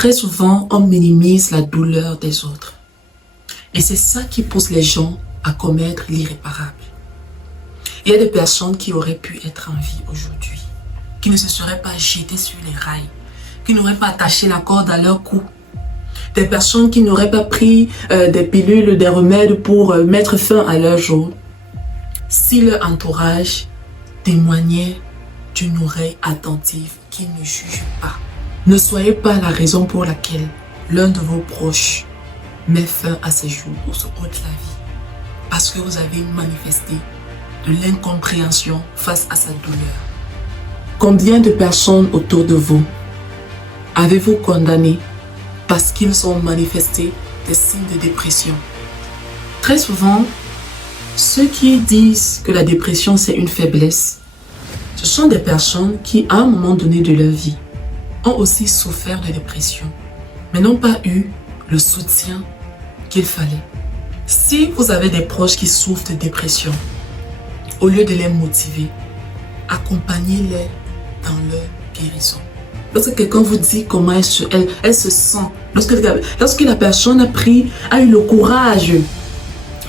Très souvent, on minimise la douleur des autres. Et c'est ça qui pousse les gens à commettre l'irréparable. Il y a des personnes qui auraient pu être en vie aujourd'hui, qui ne se seraient pas jetées sur les rails, qui n'auraient pas attaché la corde à leur cou. Des personnes qui n'auraient pas pris des pilules, des remèdes pour mettre fin à leur jour. Si leur entourage témoignait d'une oreille attentive qui ne juge pas. Ne soyez pas la raison pour laquelle l'un de vos proches met fin à ses jours ou se ôte la vie. Parce que vous avez manifesté de l'incompréhension face à sa douleur. Combien de personnes autour de vous avez-vous condamné parce qu'ils ont manifesté des signes de dépression? Très souvent, ceux qui disent que la dépression c'est une faiblesse, ce sont des personnes qui, à un moment donné de leur vie, ont aussi souffert de dépression, mais n'ont pas eu le soutien qu'il fallait. Si vous avez des proches qui souffrent de dépression, au lieu de les motiver, accompagnez-les dans leur guérison. Lorsque quelqu'un vous dit comment elle se sent, lorsque la personne a eu le courage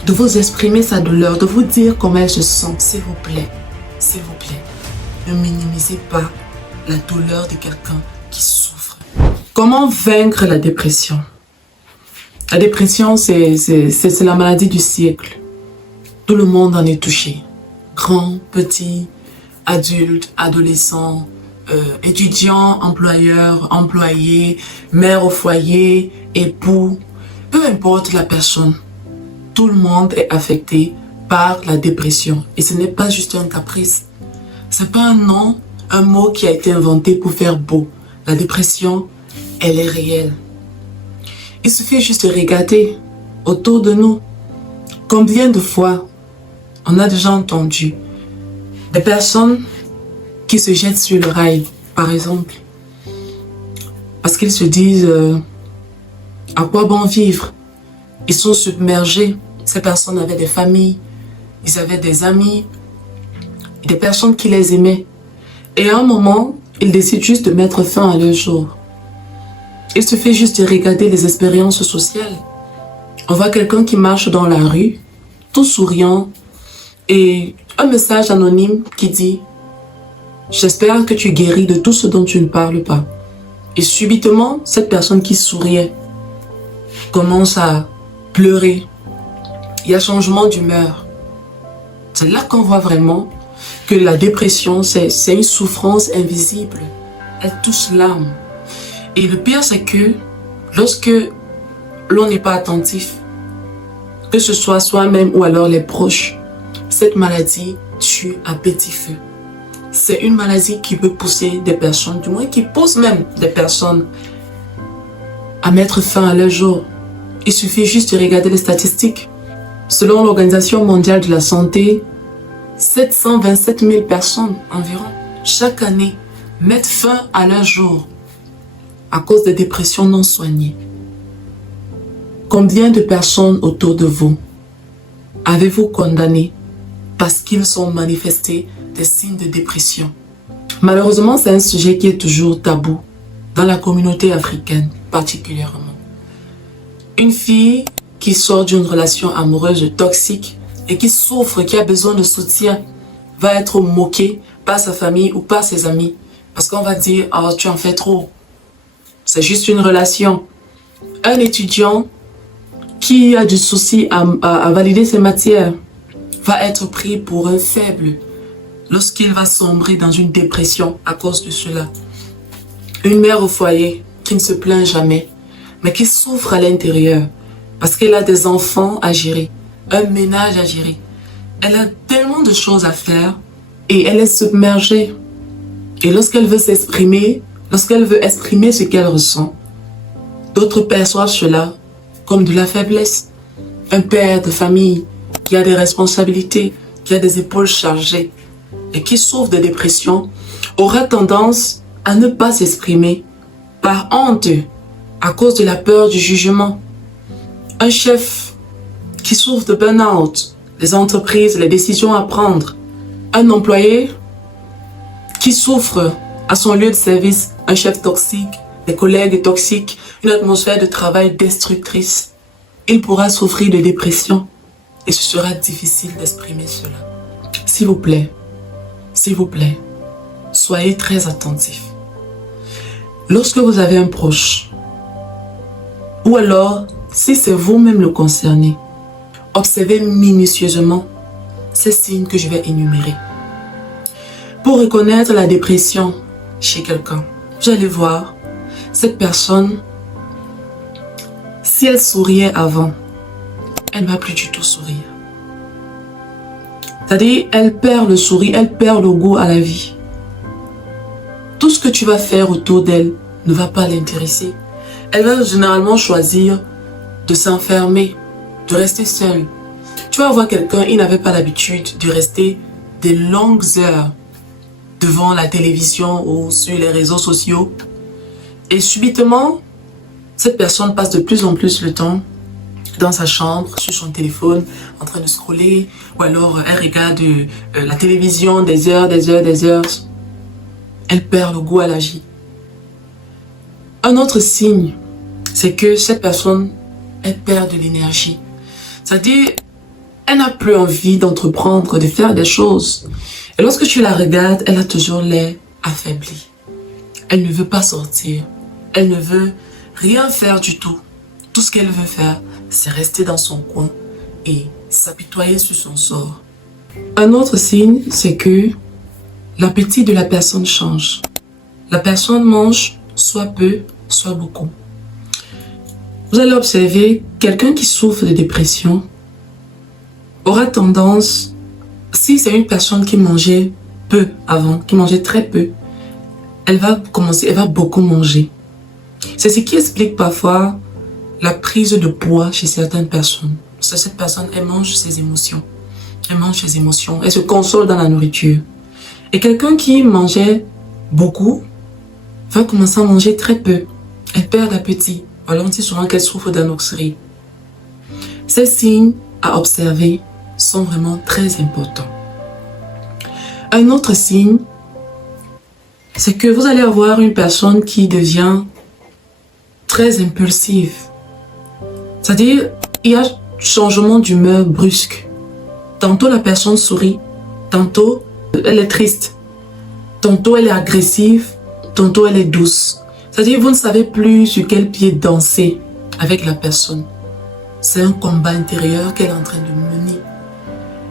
de vous exprimer sa douleur, de vous dire comment elle se sent, s'il vous plaît, ne minimisez pas la douleur de quelqu'un qui souffre. Comment vaincre la dépression? La dépression, c'est la maladie du siècle. Tout le monde en est touché. Grands, petits, adultes, adolescents, étudiants, employeurs, employés, mères au foyer, époux, peu importe la personne. Tout le monde est affecté par la dépression. Et ce n'est pas juste un caprice. Ce n'est pas un nom, un mot qui a été inventé pour faire beau. La dépression, elle est réelle. Il suffit juste de regarder autour de nous. Combien de fois on a déjà entendu des personnes qui se jettent sur le rail, par exemple, parce qu'ils se disent à quoi bon vivre? Ils sont submergés. Ces personnes avaient des familles, ils avaient des amis, des personnes qui les aimaient. Et à un moment, ils décident juste de mettre fin à leur jour. Il suffit juste de regarder les expériences sociales. On voit quelqu'un qui marche dans la rue, tout souriant, et un message anonyme qui dit « J'espère que tu guéris de tout ce dont tu ne parles pas. » Et subitement, cette personne qui souriait commence à pleurer. Il y a changement d'humeur. C'est là qu'on voit vraiment que la dépression, c'est une souffrance invisible. Elle touche l'âme. Et le pire, c'est que lorsque l'on n'est pas attentif, que ce soit soi-même ou alors les proches, cette maladie tue à petit feu. C'est une maladie qui peut pousser des personnes, du moins qui pousse même des personnes à mettre fin à leur jour. Il suffit juste de regarder les statistiques. Selon l'Organisation mondiale de la santé, 727 000 personnes environ, chaque année, mettent fin à leur jour à cause de dépressions non soignées. Combien de personnes autour de vous avez-vous condamné parce qu'ils ont manifesté des signes de dépression? Malheureusement, c'est un sujet qui est toujours tabou dans la communauté africaine particulièrement. Une fille qui sort d'une relation amoureuse toxique et qui souffre, qui a besoin de soutien, va être moquée par sa famille ou par ses amis parce qu'on va dire « Oh, tu en fais trop ». C'est juste une relation. Un étudiant qui a du souci à valider ses matières va être pris pour un faible lorsqu'il va sombrer dans une dépression à cause de cela. Une mère au foyer qui ne se plaint jamais, mais qui souffre à l'intérieur parce qu'elle a des enfants à gérer, un ménage à gérer. Elle a tellement de choses à faire et elle est submergée. Et lorsqu'elle veut s'exprimer, lorsqu'elle veut exprimer ce qu'elle ressent, d'autres perçoivent cela comme de la faiblesse. Un père de famille qui a des responsabilités, qui a des épaules chargées et qui souffre de dépression aura tendance à ne pas s'exprimer par honte à cause de la peur du jugement. Un chef qui souffre de burn-out, les entreprises, les décisions à prendre. Un employé qui souffre à son lieu de service, un chef toxique, des collègues toxiques, une atmosphère de travail destructrice, il pourra souffrir de dépression et ce sera difficile d'exprimer cela. S'il vous plaît, soyez très attentifs. Lorsque vous avez un proche, ou alors si c'est vous-même le concerné, observez minutieusement ces signes que je vais énumérer. Pour reconnaître la dépression chez quelqu'un, vous allez voir cette personne, si elle souriait avant, elle ne va plus du tout sourire. C'est-à-dire, elle perd le sourire, elle perd le goût à la vie. Tout ce que tu vas faire autour d'elle ne va pas l'intéresser. Elle va généralement choisir de s'enfermer, de rester seule. Tu vas voir quelqu'un, il n'avait pas l'habitude de rester des longues heures devant la télévision ou sur les réseaux sociaux. Et subitement, cette personne passe de plus en plus le temps dans sa chambre, sur son téléphone, en train de scroller, ou alors elle regarde la télévision des heures. Elle perd le goût à la vie. Un autre signe, c'est que cette personne, elle perd de l'énergie. C'est-à-dire, elle n'a plus envie d'entreprendre, de faire des choses. Et lorsque tu la regardes, elle a toujours l'air affaiblie. Elle ne veut pas sortir. Elle ne veut rien faire du tout. Tout ce qu'elle veut faire, c'est rester dans son coin et s'apitoyer sur son sort. Un autre signe, c'est que l'appétit de la personne change. La personne mange soit peu, soit beaucoup. Vous allez observer, quelqu'un qui souffre de dépression aura tendance, si c'est une personne qui mangeait peu avant, qui mangeait très peu, elle va beaucoup manger. C'est ce qui explique parfois la prise de poids chez certaines personnes. Parce que cette personne, elle mange ses émotions. Elle se console dans la nourriture. Et quelqu'un qui mangeait beaucoup va commencer à manger très peu. Elle perd d'appétit. Alors on dit souvent qu'elle souffre d'anorexie. Ces signes à observer sont vraiment très importants. Un autre signe, c'est que vous allez avoir une personne qui devient très impulsive. C'est-à-dire, il y a changement d'humeur brusque. Tantôt la personne sourit, tantôt elle est triste, tantôt elle est agressive, tantôt elle est douce. C'est-à-dire, vous ne savez plus sur quel pied danser avec la personne. C'est un combat intérieur qu'elle est en train de mener.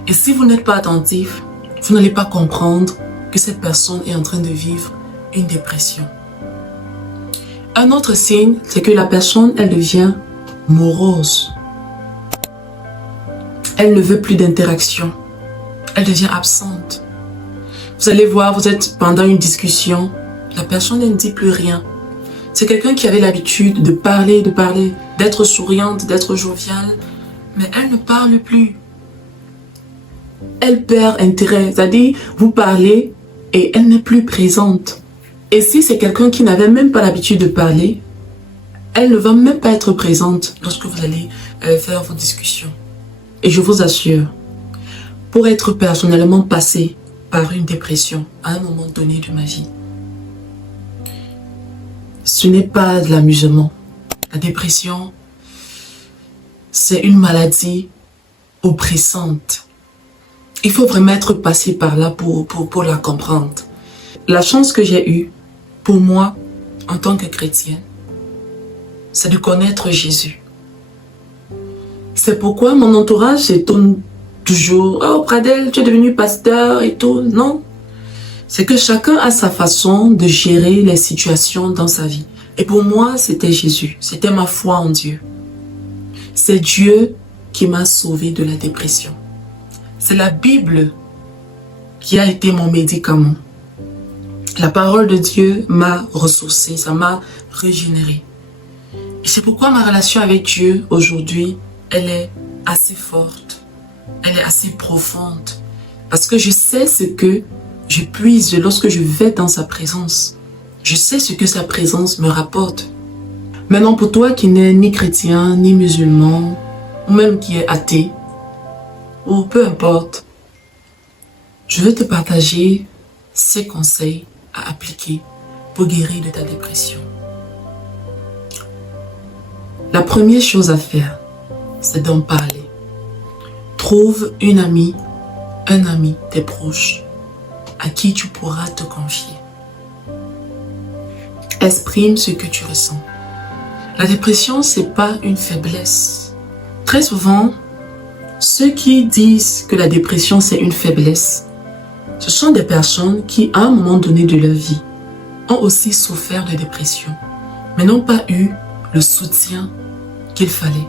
Et si vous n'êtes pas attentif, vous n'allez pas comprendre que cette personne est en train de vivre une dépression. Un autre signe, c'est que la personne, elle devient morose. Elle ne veut plus d'interaction. Elle devient absente. Vous allez voir, vous êtes pendant une discussion, la personne ne dit plus rien. C'est quelqu'un qui avait l'habitude de parler, d'être souriante, d'être joviale, mais elle ne parle plus. Elle perd intérêt, c'est-à-dire vous parlez et elle n'est plus présente. Et si c'est quelqu'un qui n'avait même pas l'habitude de parler, elle ne va même pas être présente lorsque vous allez faire vos discussions. Et je vous assure, pour être personnellement passé par une dépression à un moment donné de ma vie, ce n'est pas de l'amusement. La dépression, c'est une maladie oppressante. Il faut vraiment être passé par là pour la comprendre. La chance que j'ai eue, pour moi, en tant que chrétienne, c'est de connaître Jésus. C'est pourquoi mon entourage s'étonne toujours. « Oh, Pradel, tu es devenu pasteur et tout. » Non. C'est que chacun a sa façon de gérer les situations dans sa vie. Et pour moi, c'était Jésus. C'était ma foi en Dieu. C'est Dieu qui m'a sauvé de la dépression. C'est la Bible qui a été mon médicament. La parole de Dieu m'a ressourcé, ça m'a régénéré. Et c'est pourquoi ma relation avec Dieu aujourd'hui, elle est assez forte, elle est assez profonde. Parce que je sais ce que je puise lorsque je vais dans sa présence. Je sais ce que sa présence me rapporte. Maintenant, pour toi qui n'es ni chrétien, ni musulman, ou même qui est athée, ou peu importe, je veux te partager ces conseils à appliquer pour guérir de ta dépression. La première chose à faire, c'est d'en parler. Trouve une amie, un ami, tes proches, à qui tu pourras te confier. Exprime ce que tu ressens. La dépression, c'est pas une faiblesse. Très souvent, ceux qui disent que la dépression, c'est une faiblesse, ce sont des personnes qui, à un moment donné de leur vie, ont aussi souffert de dépression, mais n'ont pas eu le soutien qu'il fallait.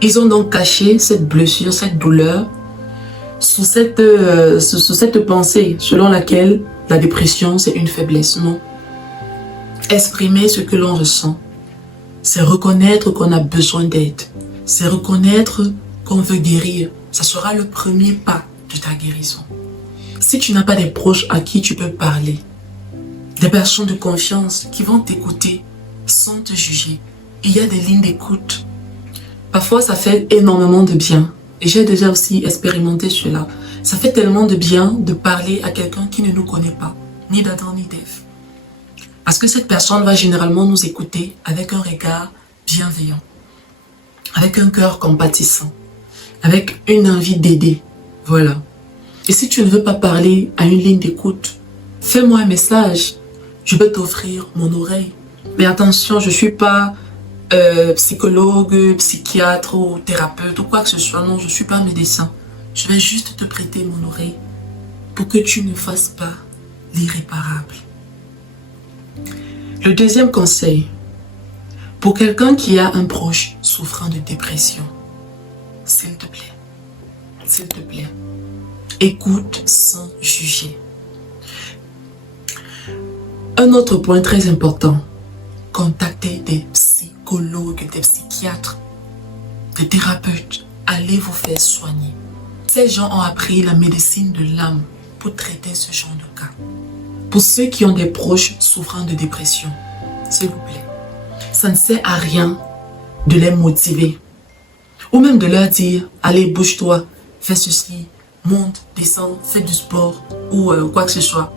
Ils ont donc caché cette blessure, cette douleur, sous cette pensée selon laquelle la dépression, c'est une faiblesse. Non. Exprimer ce que l'on ressent, c'est reconnaître qu'on a besoin d'aide. C'est reconnaître qu'on veut guérir. Ça sera le premier pas de ta guérison. Si tu n'as pas des proches à qui tu peux parler, des personnes de confiance qui vont t'écouter sans te juger, il y a des lignes d'écoute. Parfois, ça fait énormément de bien. Et j'ai déjà aussi expérimenté cela. Ça fait tellement de bien de parler à quelqu'un qui ne nous connaît pas, ni d'Adam ni d'Ève. Parce que cette personne va généralement nous écouter avec un regard bienveillant, avec un cœur compatissant, avec une envie d'aider. Voilà. Et si tu ne veux pas parler à une ligne d'écoute, fais-moi un message. Je peux t'offrir mon oreille. Mais attention, je ne suis pas psychologue, psychiatre ou thérapeute ou quoi que ce soit. Non, je ne suis pas médecin. Je vais juste te prêter mon oreille pour que tu ne fasses pas l'irréparable. Le deuxième conseil, pour quelqu'un qui a un proche souffrant de dépression, s'il te plaît, écoute sans juger. Un autre point très important, contactez des psychologues, des psychiatres, des thérapeutes. Allez vous faire soigner. Ces gens ont appris la médecine de l'âme pour traiter ce genre de cas. Pour ceux qui ont des proches souffrant de dépression, s'il vous plaît, ça ne sert à rien de les motiver. Ou même de leur dire, allez, bouge-toi, fais ceci, monte, descends, fais du sport ou quoi que ce soit.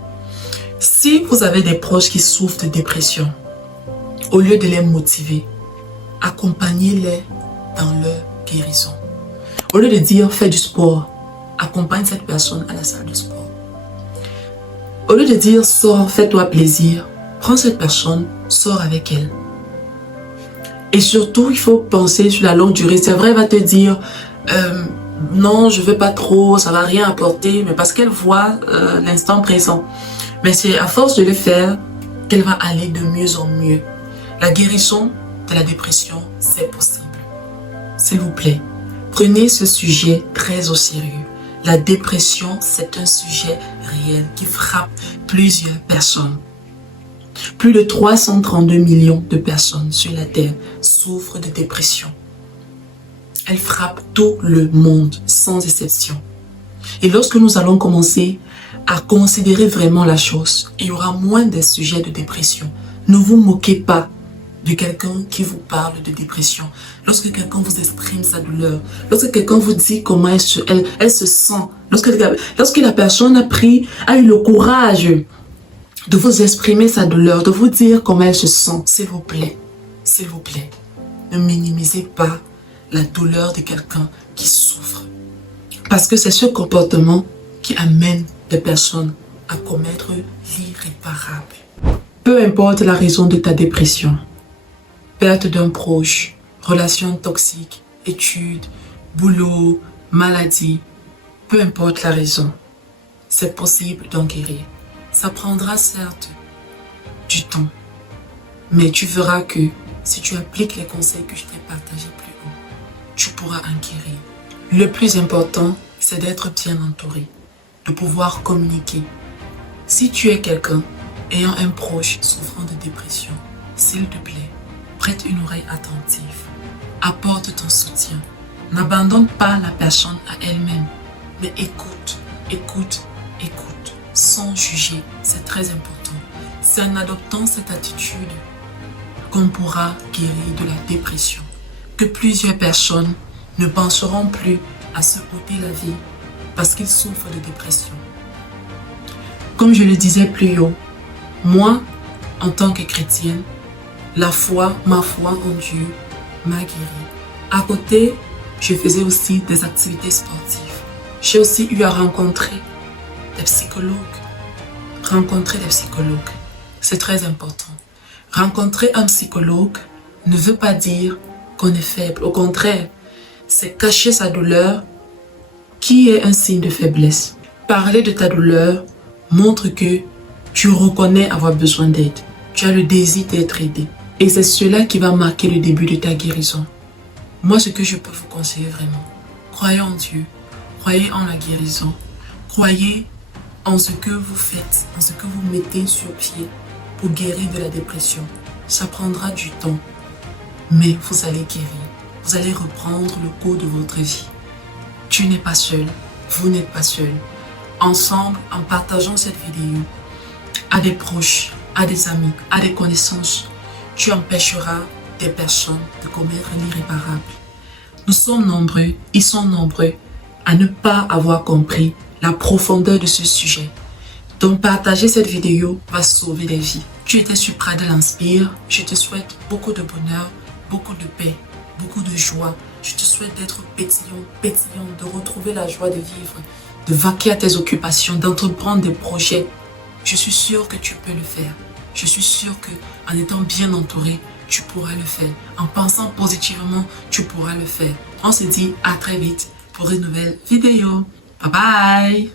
Si vous avez des proches qui souffrent de dépression, au lieu de les motiver, accompagnez-les dans leur guérison. Au lieu de dire fais du sport, accompagne cette personne à la salle de sport. Au lieu de dire sors, fais-toi plaisir, prends cette personne, sors avec elle. Et surtout, il faut penser sur la longue durée. C'est vrai, elle va te dire non, je veux pas trop, ça va rien apporter, mais parce qu'elle voit l'instant présent. Mais c'est à force de le faire qu'elle va aller de mieux en mieux. La guérison de la dépression, c'est possible. S'il vous plaît, prenez ce sujet très au sérieux. La dépression, c'est un sujet réel qui frappe plusieurs personnes. Plus de 332 millions de personnes sur la Terre souffrent de dépression. Elle frappe tout le monde, sans exception. Et lorsque nous allons commencer à considérer vraiment la chose, il y aura moins de sujets de dépression. Ne vous moquez pas de quelqu'un qui vous parle de dépression. Lorsque quelqu'un vous exprime sa douleur, lorsque quelqu'un vous dit comment elle se sent, lorsque la personne a eu le courage de vous exprimer sa douleur, de vous dire comment elle se sent, s'il vous plaît, ne minimisez pas la douleur de quelqu'un qui souffre. Parce que c'est ce comportement qui amène des personnes à commettre l'irréparable. Peu importe la raison de ta dépression, perte d'un proche, relations toxiques, études, boulot, maladie, peu importe la raison, c'est possible d'en guérir. Ça prendra certes du temps, mais tu verras que si tu appliques les conseils que je t'ai partagés plus haut, tu pourras en guérir. Le plus important, c'est d'être bien entouré, de pouvoir communiquer. Si tu es quelqu'un ayant un proche souffrant de dépression, s'il te plaît, prête une oreille attentive, apporte ton soutien. N'abandonne pas la personne à elle-même, mais écoute, sans juger, c'est très important. C'est en adoptant cette attitude qu'on pourra guérir de la dépression, que plusieurs personnes ne penseront plus à se ôter la vie parce qu'ils souffrent de dépression. Comme je le disais plus haut, moi, en tant que chrétienne, ma foi en Dieu m'a guéri. À côté, je faisais aussi des activités sportives. J'ai aussi eu à rencontrer des psychologues. Rencontrer des psychologues, c'est très important. Rencontrer un psychologue ne veut pas dire qu'on est faible. Au contraire, c'est cacher sa douleur qui est un signe de faiblesse. Parler de ta douleur montre que tu reconnais avoir besoin d'aide. Tu as le désir d'être aidé. Et c'est cela qui va marquer le début de ta guérison. Moi, ce que je peux vous conseiller vraiment, croyez en Dieu, croyez en la guérison, croyez en ce que vous faites, en ce que vous mettez sur pied pour guérir de la dépression. Ça prendra du temps, mais vous allez guérir. Vous allez reprendre le cours de votre vie. Tu n'es pas seul, vous n'êtes pas seul. Ensemble, en partageant cette vidéo à des proches, à des amis, à des connaissances, tu empêcheras des personnes de commettre l'irréparable. Nous sommes nombreux, ils sont nombreux à ne pas avoir compris la profondeur de ce sujet. Donc partager cette vidéo va sauver des vies. Tu étais sur Pradel Inspire. Je te souhaite beaucoup de bonheur, beaucoup de paix, beaucoup de joie. Je te souhaite d'être pétillant, de retrouver la joie de vivre, de vaquer à tes occupations, d'entreprendre des projets. Je suis sûre que tu peux le faire. Je suis sûre qu'en étant bien entouré, tu pourras le faire. En pensant positivement, tu pourras le faire. On se dit à très vite pour une nouvelle vidéo. Bye bye!